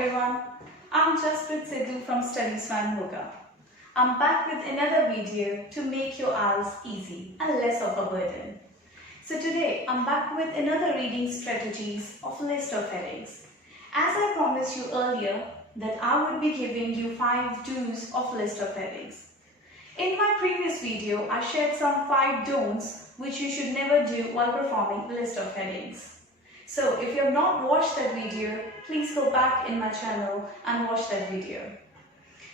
everyone, I'm Jaspreet Sidhu from Study Swan Moga. I'm back with another video to make your IELTS easy and less of a burden. So today I'm back with another reading strategies of list of headings. As I promised you earlier that I would be giving you 5 do's of list of headings. In my previous video I shared some 5 don'ts which you should never do while performing list of headings. So if you have not watched that video, please go back in my channel and watch that video.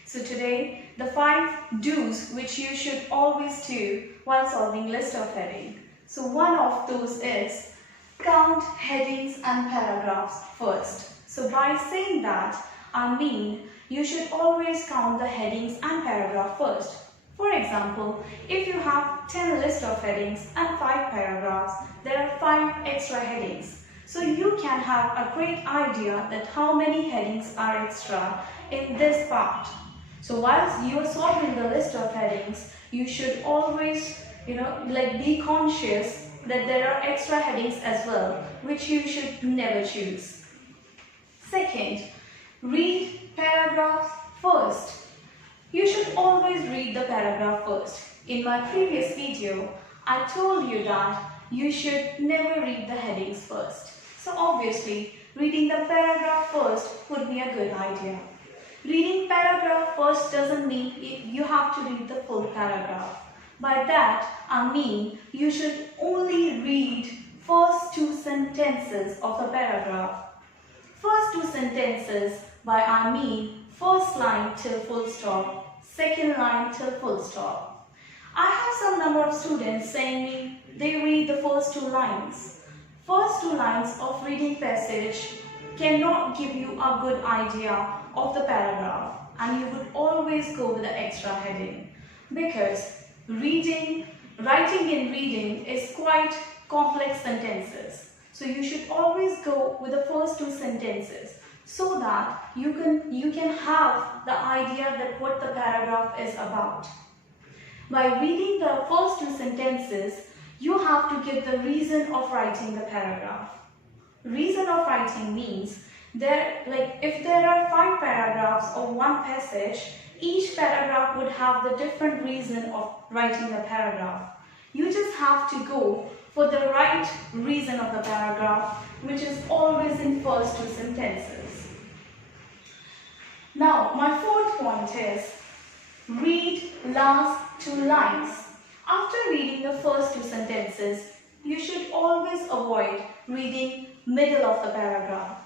So today, the 5 do's which you should always do while solving list of heading. So one of those is count headings and paragraphs first. So by saying that, I mean you should always count the headings and paragraph first. For example, if you have 10 list of headings and 5 paragraphs, there are 5 extra headings. So you can have a great idea that how many headings are extra in this part. So whilst you are solving the list of headings, you should always, be conscious that there are extra headings as well, which you should never choose. Second, read paragraphs first. You should always read the paragraph first. In my previous video, I told you that you should never read the headings first. So obviously, reading the paragraph first would be a good idea. Reading paragraph first doesn't mean you have to read the full paragraph. By that, I mean you should only read first 2 sentences of the paragraph. First 2 sentences, by I mean first line till full stop, second line till full stop. I have some number of students saying me they read the first 2 lines. First 2 lines of reading passage cannot give you a good idea of the paragraph, and you would always go with the extra heading because writing in reading is quite complex sentences. So you should always go with the first 2 sentences so that you can have the idea that what the paragraph is about. By reading the first 2 sentences, you have to give the reason of writing the paragraph. Reason of writing means if there are 5 paragraphs or 1 passage, each paragraph would have the different reason of writing the paragraph. You just have to go for the right reason of the paragraph, which is always in first 2 sentences. Now, my fourth point is read last 2 lines. After reading the first 2 sentences, you should always avoid reading middle of the paragraph.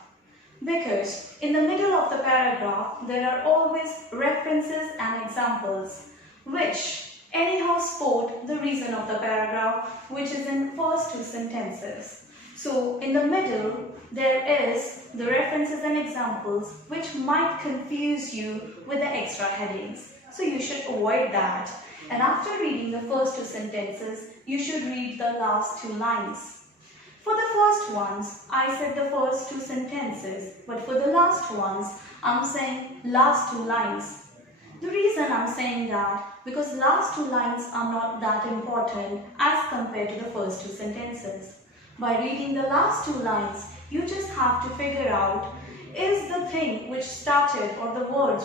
Because in the middle of the paragraph, there are always references and examples, which anyhow support the reason of the paragraph, which is in first 2 sentences. So in the middle, there is the references and examples, which might confuse you with the extra headings. So you should avoid that. And after reading the first 2 sentences, you should read the last 2 lines. For the first ones, I said the first 2 sentences, but for the last ones, I'm saying last 2 lines. The reason I'm saying that, because last 2 lines are not that important as compared to the first 2 sentences. By reading the last 2 lines, you just have to figure out, is the thing which started or the words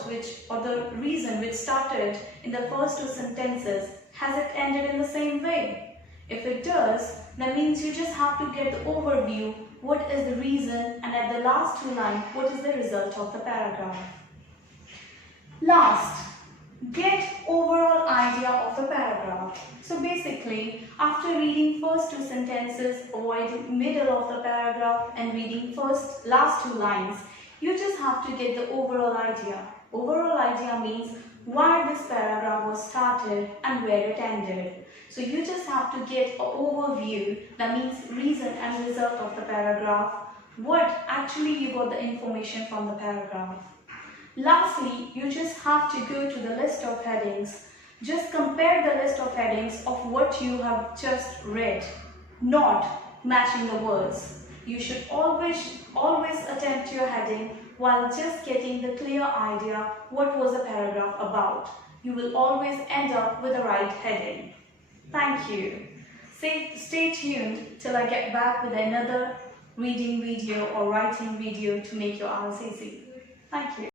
or the reason which started in the first 2 sentences, has it ended in the same way? If it does, that means you just have to get the overview, what is the reason, and at the last 2 lines, what is the result of the paragraph. Last, get overall idea of the paragraph. So basically, after reading first 2 sentences, avoiding middle of the paragraph and reading last 2 lines, you just have to get the overall idea. Overall idea means why this paragraph was started and where it ended. So you just have to get an overview, that means reason and result of the paragraph, what actually you got the information from the paragraph. Lastly, you just have to go to the list of headings. Just compare the list of headings of what you have just read, not matching the words. You should always attempt your heading while just getting the clear idea what was the paragraph about. You will always end up with the right heading. Thank you. Stay tuned till I get back with another reading video or writing video to make your IELTS easy. Thank you.